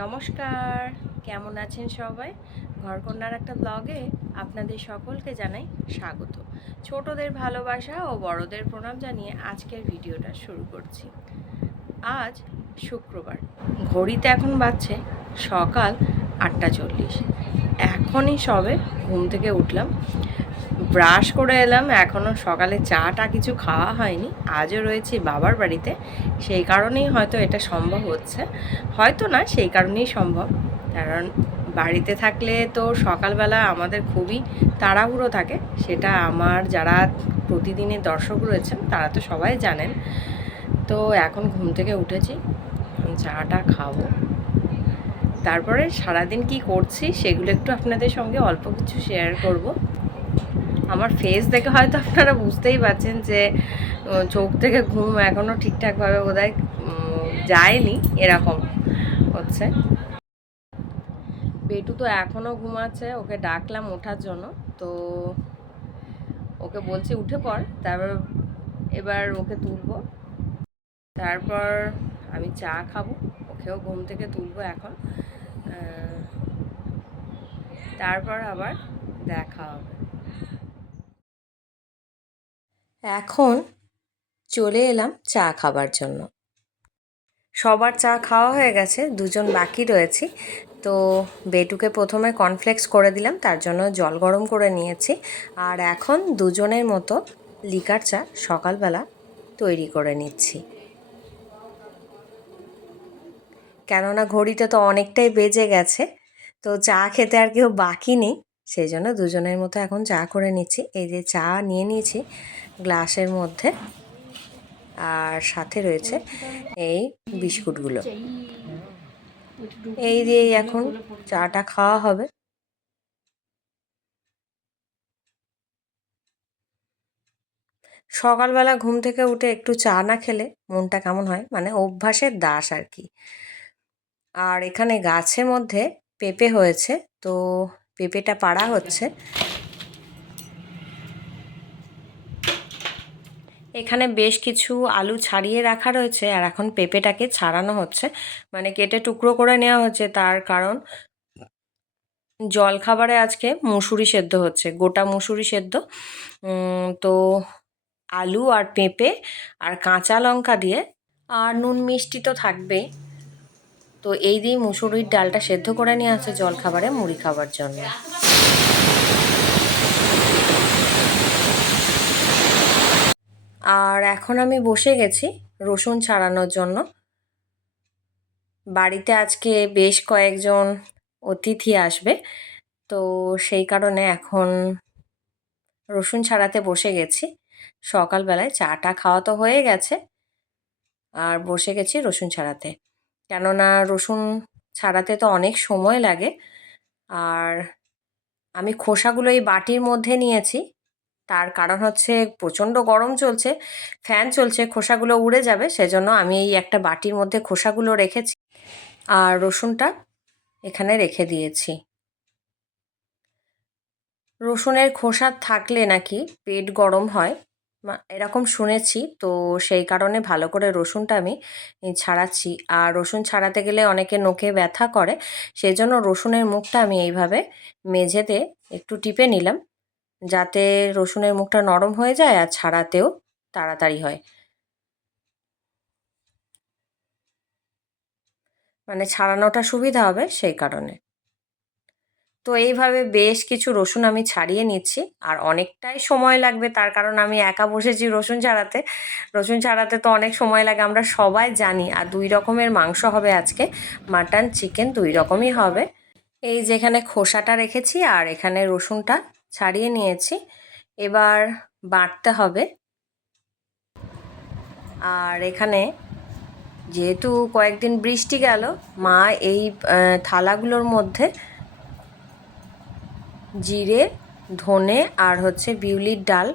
নমস্কার, কেমন আছেন সবাই? ঘরকন্যার একটা ব্লগে আপনাদের সকলকে জানাই স্বাগত। ছোটদের ভালোবাসা ও বড়দের প্রণাম জানিয়ে আজকের ভিডিওটা শুরু করছি। আজ শুক্রবার, ঘড়িতে এখন বাজছে সকাল আটটা চল্লিশ। এখনই সবে ঘুম থেকে উঠলাম। ব্রাশ করে এলাম এখনও সকালে চাটা কিছু খাওয়া হয়নি, আজও রয়েছি বাবার বাড়িতে, সেই কারণেই হয়তো এটা সম্ভব হচ্ছে। হয়তো না, সেই কারণেই সম্ভব, কারণ বাড়িতে থাকলে তো সকালবেলা আমাদের খুবই তাড়াহুড়ো থাকে, সেটা আমার যারা প্রতিদিনের দর্শক রয়েছেন, তারা তো সবাই জানেন। তো এখন ঘুম থেকে উঠেছি চাটা খাব। তারপরে সারাদিন কি করছি, সেগুলো একটু আপনাদের সঙ্গে অল্প কিছু শেয়ার করব। আমার ফেস দেখে হয়তো আপনারা বুঝতেই পারছেন যে চোখ থেকে ঘুম এখনও ঠিকঠাকভাবে বোধ হয় যায়নি, এরকম হচ্ছে। বেটু তো এখনও ঘুমাচ্ছে, ওকে ডাকলাম ওঠার জন্য, তো ওকে বলছি উঠে পড়, তারপর এবার ওকে তুলবো। তারপর আমি চা খাব, ওকেও ঘুম থেকে তুলবো এখন। তারপর আবার দেখা হবে। এখন চলে এলাম চা খাবার জন্য। সবার চা খাওয়া হয়ে গেছে, দুজন বাকি রয়েছি। তো বেটুকে প্রথমে কর্নফ্লেক্স করে দিলাম, তার জন্য জল গরম করে নিয়েছি। আর এখন দুজনের মতো লিকার চা সকালবেলা তৈরি করে নিচ্ছি। কেননা ঘড়িটা তো অনেকটাই বেজে গেছে, তো চা খেতে আর কেউ বাকি নেই। সেই জন্য দুজনের মতো এখন চা করে নিচ্ছি। এই যে চা নিয়ে নিয়েছি গ্লাসের মধ্যে। আর সাথে রয়েছে এই বিস্কুটগুলো। এই দিয়েই এখন চাটা খাওয়া হবে। সকালবেলা ঘুম থেকে উঠে একটু চা না খেলে মনটা কেমন হয়? মানে অভ্যাসের দাস আর কি। আর এখানে গাছের মধ্যে পেঁপে হয়েছে। তো পেঁপেটা পাড়া হচ্ছে। এখানে বেশ কিছু আলু ছাড়িয়ে রাখা রয়েছে আর এখন পেঁপেটাকে ছাড়ানো হচ্ছে। মানে কেটে টুকরো করে নেওয়া হচ্ছে তার কারণ জলখাবারে আজকে মুসুরি সেদ্ধ হচ্ছে, গোটা মুসুরি সেদ্ধ। তো আলু আর পেঁপে আর কাঁচা লঙ্কা দিয়ে আর নুন মিষ্টি তো থাকবেই। তো এই দিয়ে মুসুরির ডালটা সেদ্ধ করে নিয়ে আসছে জলখাবারে মুড়ি খাবার জন্য। আর এখন আমি বসে গেছি রসুন ছাড়ানোর জন্য। বাড়িতে আজকে বেশ কয়েকজন অতিথি আসবে, তো সেই কারণে এখন রসুন ছাড়াতে বসে গেছি। সকালবেলায় চাটা খাওয়া তো হয়ে গেছে, আর বসে গেছি রসুন ছাড়াতে। কেননা রসুন ছাড়াতে তো অনেক সময় লাগে। আর আমি খোসাগুলো এই বাটির মধ্যে নিয়েছি। তার কারণ হচ্ছে প্রচণ্ড গরম চলছে, ফ্যান চলছে, খোসাগুলো উড়ে যাবে, সেজন্য আমি এই একটা বাটির মধ্যে খোসাগুলো রেখেছি আর রসুনটা এখানে রেখে দিয়েছি। রসুনের খোসা থাকলে নাকি পেট গরম হয়। এরকম শুনেছি। তো সেই কারণে ভালো করে রসুনটা আমি ছাড়াচ্ছি। আর রসুন ছাড়াতে গেলে অনেকে নোকে ব্যথা করে। সেই জন্য রসুনের মুখটা আমি এইভাবে মেঝেতে একটু টিপে নিলাম। যাতে রসুনের মুখটা নরম হয়ে যায় আর ছাড়াতেও তাড়াতাড়ি হয়। মানে ছাড়ানোটা সুবিধা হবে সেই কারণে। তো এইভাবে বেশ কিছু রসুন আমি ছাড়িয়ে নিচ্ছি। আর অনেকটাই সময় লাগবে তার কারণ আমি একা বসেছি রসুন ছাড়াতে। রসুন ছাড়াতে তো অনেক সময় লাগে, আমরা সবাই জানি। আর দুই রকমের মাংস হবে আজকে। মাটন, চিকেন দুই রকমই হবে। এই যেখানে খোসাটা রেখেছি আর এখানে রসুনটা ছাড়িয়ে নিয়েছি। এবার বাটতে হবে। আর এখানে যেহেতু কয়েকদিন বৃষ্টি গেল, মা এই থালাগুলোর মধ্যে জিরে, ধনে আর হচ্ছে বিউলির ডাল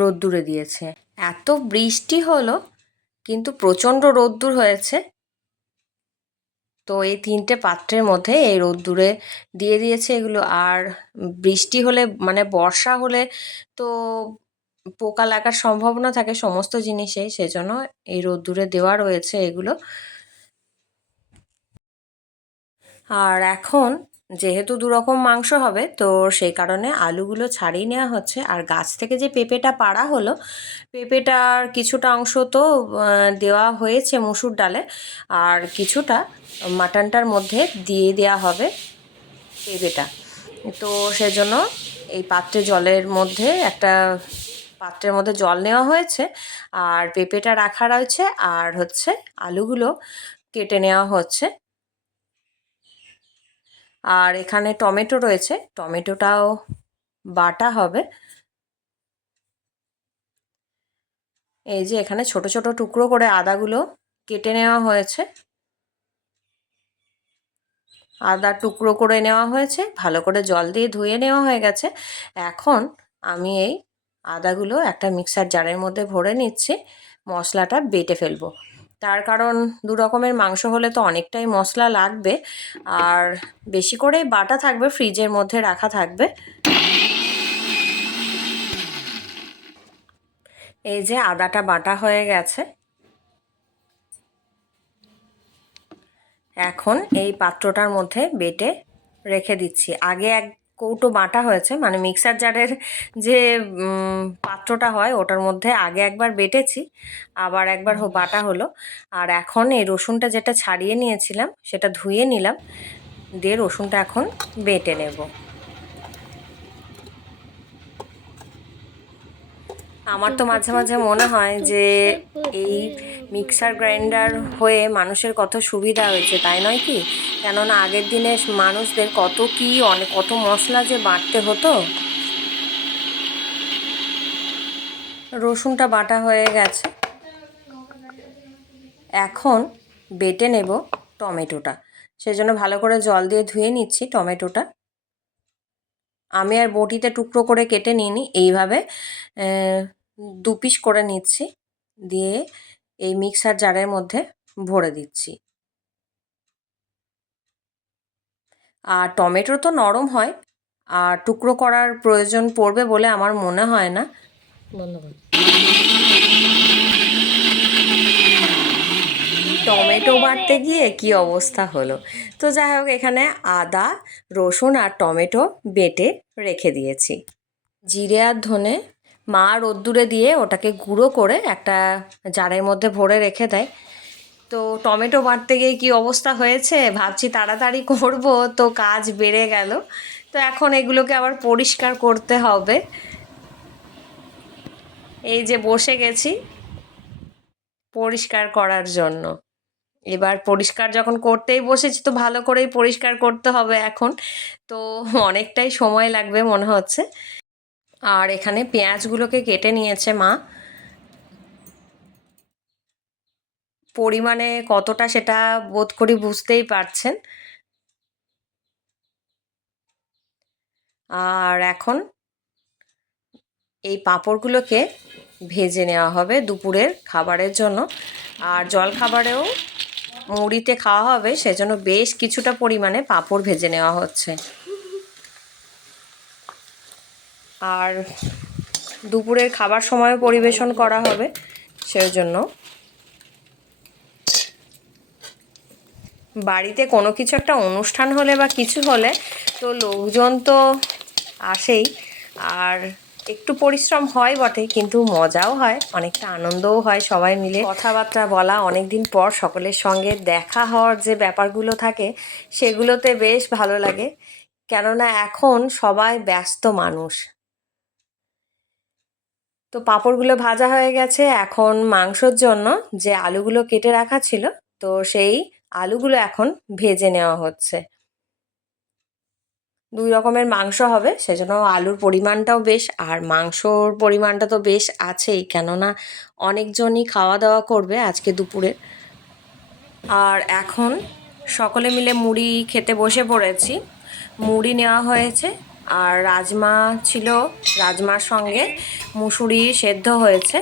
রোদ্দুরে দিয়েছে। এত বৃষ্টি হলো, কিন্তু প্রচণ্ড রোদ্দুর হয়েছে। তো এই তিনটে পাত্রের মধ্যে এই রোদ্দুরে দিয়ে দিয়েছে এগুলো। আর বৃষ্টি হলে মানে বর্ষা হলে তো পোকা লাগার সম্ভাবনা থাকে সমস্ত জিনিসেই, সেজন্য এই রোদ্দুরে দেওয়া রয়েছে এগুলো। আর এখন যেহেতু দুরকম মাংস হবে, তো সেই কারণে আলুগুলো ছাড়িয়ে নেওয়া হচ্ছে। আর গাছ থেকে যে পেঁপেটা পাড়া হলো, পেঁপেটার কিছুটা অংশ তো দেওয়া হয়েছে মুসুর ডালে। আর কিছুটা মাটনটার মধ্যে দিয়ে দেওয়া হবে পেঁপেটা। তো সেজন্য এই পাত্রে জলের মধ্যে একটা পাত্রের মধ্যে জল নেওয়া হয়েছে। আর পেঁপেটা রাখা রয়েছে। আর হচ্ছে আলুগুলো কেটে নেওয়া হচ্ছে। আর এখানে টমেটো রয়েছে। টমেটোটাও বাটা হবে। এই যে এখানে ছোট ছোট টুকরো করে আদাগুলো কেটে নেওয়া হয়েছে। আদা টুকরো করে নেওয়া হয়েছে। ভালো করে জল দিয়ে ধুয়ে নেওয়া হয়ে গেছে। এখন আমি এই আদাগুলো একটা মিক্সার জারের মধ্যে ভরে নিচ্ছি। মশলাটা বেটে ফেলব। তার কারণ দু রকমের মাংস হলে তো অনেকটাই মশলা লাগবে। আর বেশি করে বাটা থাকবে, ফ্রিজের মধ্যে রাখা থাকবে। এই যে আদাটা বাটা হয়ে গেছে। এখন এই পাত্রটার মধ্যে বেটে রেখে দিচ্ছি। আগে এক কৌটো বাটা হয়েছে মানে মিক্সার জারের যে পাত্রটা হয় ওটার মধ্যে আগে একবার বেটেছি, আবার একবার বাটা হলো। আর এখন এই রসুনটা যেটা ছাড়িয়ে নিয়েছিলাম, সেটা ধুয়ে নিলাম, দিয়ে রসুনটা এখন বেটে নেব। আমার তো মাঝে মাঝে মনে হয় যে এই মিক্সার গ্রাইন্ডার হয়ে মানুষের কত সুবিধা হয়েছে, তাই নয় কি? কেননা আগের দিনে মানুষদের কত কি অনেক কত মশলা যে বাটতে হতো। রসুনটা বাটা হয়ে গেছে। এখন বেটে নেব টমেটোটা। সেজন্য ভালো করে জল দিয়ে ধুয়ে নিচ্ছি টমেটোটা। আমি আর বটিতে টুকরো করে কেটে নিইনি এইভাবে দু পিস করে নিচ্ছি দিয়ে এই মিক্সার জারের মধ্যে ভরে দিচ্ছি। আর টমেটো তো নরম হয় আর টুকরো করার প্রয়োজন পড়বে বলে আমার মনে হয় না। টমেটো বাটতে গিয়ে কি অবস্থা হলো? তো যাই হোক, এখানে আদা, রসুন আর টমেটো বেটে রেখে দিয়েছি। জিরে আর ধনে মা রোদ্দুরে দিয়ে ওটাকে গুঁড়ো করে একটা জারের মধ্যে ভরে রেখে দেয়। তো টমেটো বাটতে গিয়ে কি অবস্থা হয়েছে? ভাবছি তাড়াতাড়ি করব, তো কাজ বেড়ে গেল। তো এখন এগুলোকে আবার পরিষ্কার করতে হবে। এই যে বসে গেছি পরিষ্কার করার জন্য। এবার পরিষ্কার যখন করতেই বসেছি তো ভালো করেই পরিষ্কার করতে হবে এখন। তো অনেকটাই সময় লাগবে মনে হচ্ছে। আর এখানে পেঁয়াজগুলোকে কেটে নিয়েছে মা। পরিমাণে কতটা সেটা বোধ করি বুঝতেই পারছেন। আর এখন এই পাঁপড়গুলোকে ভেজে নেওয়া হবে দুপুরের খাবারের জন্য। আর জল খাবারেও মুড়িতে খাওয়া হবে, সেজন্য বেশ কিছুটা পরিমাণে পাঁপড় ভেজে নেওয়া হচ্ছে। আর দুপুরের খাবার সময় পরিবেশন করা হবে সেই জন্য বাড়িতে কোনো কিছু একটা অনুষ্ঠান হলে বা কিছু হলে তো লোকজন তো আসেই। আর একটু পরিশ্রম হয় বটে, কিন্তু মজাও হয়, অনেকটা আনন্দও হয় সবাই মিলে। কথাবার্তা বলা অনেক দিন পর সকলের সঙ্গে দেখা হওয়ার যে ব্যাপারগুলো থাকে, সেগুলোতে বেশ ভালো লাগে। কেননা এখন সবাই ব্যস্ত মানুষ। তো পাঁপড়গুলো ভাজা হয়ে গেছে, এখন মাংসর জন্য যে আলুগুলো কেটে রাখা ছিল, তো সেই আলুগুলো এখন ভেজে নেওয়া হচ্ছে। দুই রকমের মাংস হবে, সেজন্য আলুর পরিমাণটাও বেশ, আর মাংসর পরিমাণটা তো বেশ আছেই, কেননা অনেকজনই খাওয়া দাওয়া করবে আজকে দুপুরে। আর এখন সকলে মিলে মুড়ি খেতে বসে পড়েছি। মুড়ি নেওয়া হয়েছে, আর রাজমা ছিল, রাজমার সঙ্গে মুসুরি সেদ্ধ হয়েছে,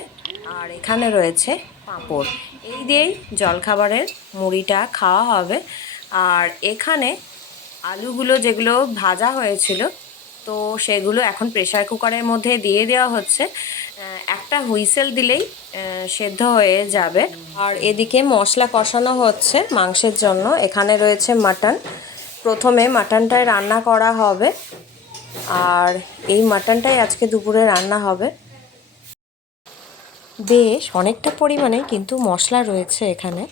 আর এখানে রয়েছে পাঁপড়। এই দিয়েই জলখাবারের মুড়িটা খাওয়া হবে। আর এখানে আলুগুলো যেগুলো ভাজা হয়েছিল, তো সেগুলো এখন প্রেসার কুকারের মধ্যে দিয়ে দেওয়া হচ্ছে। একটা হুইসেল দিলেই সেদ্ধ হয়ে যাবে। আর এদিকে মশলা কষানো হচ্ছে মাংসের জন্য। এখানে রয়েছে মাটন। প্রথমে মাটনটায় রান্না করা হবে। আর এই মাটনটাই আজকে দুপুরে রান্না হবে। বেশ, অনেকটা পরিমাণে কিন্তু মশলা রয়েছে এখানে।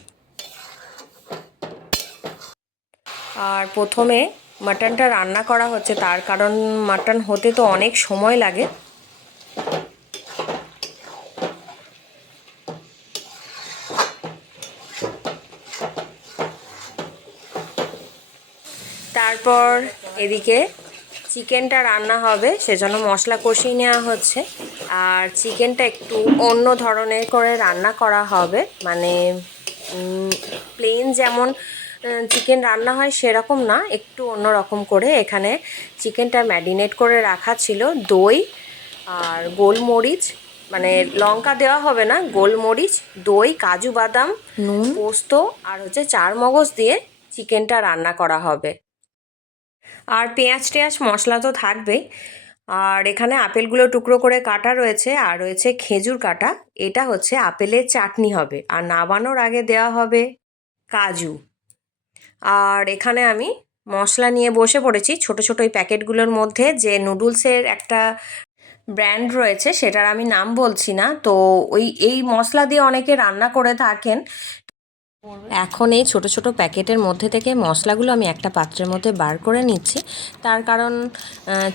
আর প্রথমে মাটনটা রান্না করা হচ্ছে, তার কারণ মাটন হতে তো অনেক সময় লাগে। তারপর এদিকে চিকেনটা রান্না হবে, সেজন্য মশলা কষিয়ে নেওয়া হচ্ছে। আর চিকেনটা একটু অন্য ধরনের করে রান্না করা হবে মানে প্লেন যেমন চিকেন রান্না হয় সেরকম না একটু অন্য রকম করে। এখানে চিকেনটা ম্যারিনেট করে রাখা ছিল দই আর গোলমরিচ। মানে লঙ্কা দেওয়া হবে না গোলমরিচ দই কাজু বাদাম নুন। পোস্ত আর হচ্ছে চার মগজ দিয়ে চিকেনটা রান্না করা হবে। আর পেঁয়াজ টেঁয়াজ মশলা তো থাকবেই। আর এখানে আপেলগুলো টুকরো করে কাটা রয়েছে আর রয়েছে খেজুর কাটা। এটা হচ্ছে আপেলের চাটনি হবে। আর নাবানোর আগে দেওয়া হবে কাজু। আর এখানে আমি মশলা নিয়ে বসে পড়েছি। ছোট ছোট ওই প্যাকেটগুলোর মধ্যে যে নুডলসের একটা ব্র্যান্ড রয়েছে সেটার আমি নাম বলছি না। তো ওই, এই মশলা দিয়ে অনেকে রান্না করে থাকেন। এখন এই ছোট ছোট প্যাকেটের মধ্যে থেকে মশলাগুলো আমি একটা পাত্রের মধ্যে বার করে নিচ্ছি। তার কারণ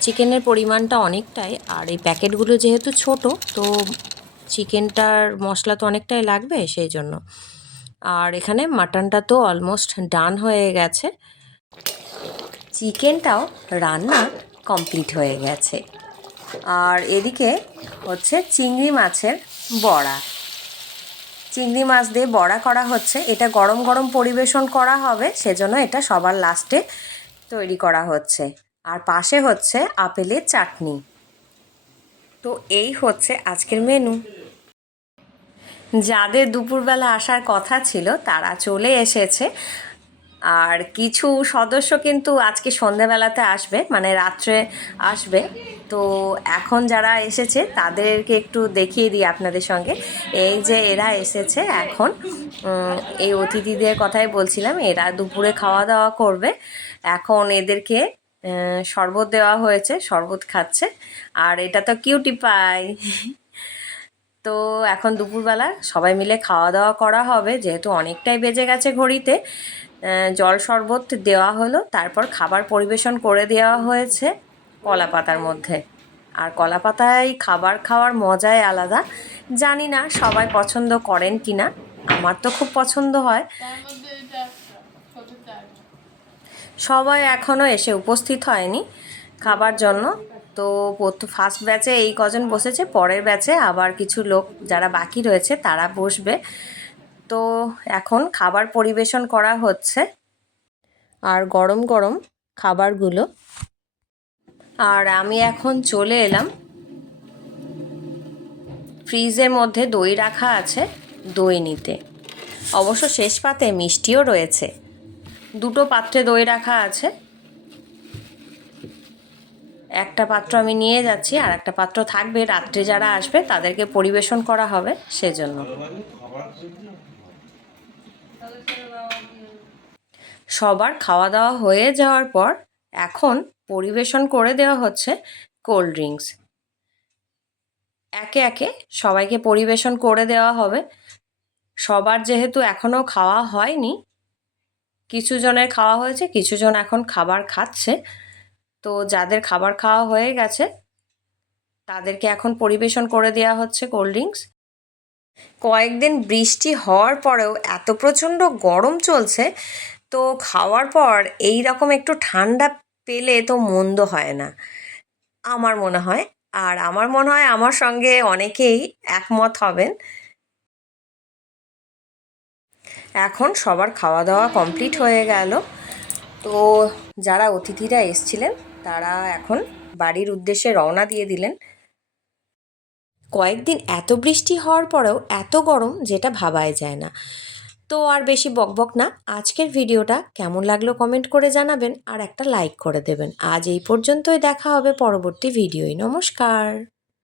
চিকেনের পরিমাণটা অনেকটাই। আর এই প্যাকেটগুলো যেহেতু ছোট, তো চিকেনটার মশলা তো অনেকটাই লাগবে সেই জন্য। আর এখানে মাটনটা তো অলমোস্ট ডান হয়ে গেছে। চিকেনটাও রান্না কমপ্লিট হয়ে গেছে। আর এদিকে হচ্ছে চিংড়ি মাছের বড়া। চিংড়ি মাছ দিয়ে বড়া করা হচ্ছে। এটা গরম গরম পরিবেশন করা হবে, সেজন্য এটা সবার লাস্টে তৈরি করা হচ্ছে। আর পাশে হচ্ছে আপেলের চাটনি। তো এই হচ্ছে আজকের মেনু যাদের দুপুরবেলা আসার কথা ছিল, তারা চলে এসেছে। আর কিছু সদস্য কিন্তু আজকে সন্ধেবেলাতে আসবে মানে রাত্রে আসবে। তো এখন যারা এসেছে, তাদেরকে একটু দেখিয়ে দিই আপনাদের সঙ্গে। এই যে এরা এসেছে এখন এই অতিথিদের কথাই বলছিলাম, এরা দুপুরে খাওয়া দাওয়া করবে। এখন এদেরকে শরবত দেওয়া হয়েছে, শরবত খাচ্ছে। আর এটা তো কিউটি পাই তো এখন দুপুরবেলা সবাই মিলে খাওয়া দাওয়া করা হবে, যেহেতু অনেকটাই বেজে গেছে ঘড়িতে। জল শরবত দেওয়া হলো, তারপর খাবার পরিবেশন করে দেওয়া হয়েছে কলা পাতার মধ্যে। আর কলা পাতায় খাবার খাওয়ার মজাই আলাদা। জানি না সবাই পছন্দ করেন কি না আমার তো খুব পছন্দ হয়। সবাই এখনও এসে উপস্থিত হয়নি খাবার জন্য। তো ফার্স্ট ব্যাচে এই কজন বসেছে, পরের ব্যাচে আবার কিছু লোক যারা বাকি রয়েছে তারা বসবে। তো এখন খাবার পরিবেশন করা হচ্ছে। আর গরম গরম খাবারগুলো। আর আমি এখন চলে এলাম। ফ্রিজের মধ্যে দই রাখা আছে দই নিতে। অবশ্য শেষ পাতে মিষ্টিও রয়েছে। দুটো পাত্রে দই রাখা আছে। একটা পাত্র আমি নিয়ে যাচ্ছি, আর একটা পাত্র থাকবে রাত্রে যারা আসবে তাদেরকে পরিবেশন করা হবে সেজন্য। সবার খাওয়া দাওয়া হয়ে যাওয়ার পর এখন পরিবেশন করে দেওয়া হচ্ছে কোল্ড ড্রিঙ্কস। একে একে সবাইকে পরিবেশন করে দেওয়া হবে। সবার যেহেতু এখনও খাওয়া হয়নি, কিছু জনের খাওয়া হয়েছে, কিছু জন এখন খাবার খাচ্ছে। তো যাদের খাবার খাওয়া হয়ে গেছে, তাদেরকে এখন পরিবেশন করে দেওয়া হচ্ছে কোল্ড ড্রিঙ্কস। কয়েকদিন বৃষ্টি হওয়ার পরেও এত প্রচণ্ড গরম চলছে, তো খাওয়ার পর এই রকম একটু ঠান্ডা পেলে তো মন্দ হয় না। আমার মনে হয়, আর আমার মনে হয় আমার সঙ্গে অনেকেই একমত হবেন। এখন সবার খাওয়া দাওয়া কমপ্লিট হয়ে গেল। তো যারা অতিথিরা এসছিলেন তারা এখন বাড়ির উদ্দেশ্যে রওনা দিয়ে দিলেন। কয়েকদিন এত বৃষ্টি হওয়ার পরেও এত গরম যেটা ভাবাই যায় না। তো আর বেশি বকবক না, আজকের ভিডিওটা কেমন লাগল কমেন্ট করে জানাবেন আর একটা লাইক করে দেবেন। আজ এই পর্যন্তই দেখা হবে পরবর্তী ভিডিওয়। নমস্কার।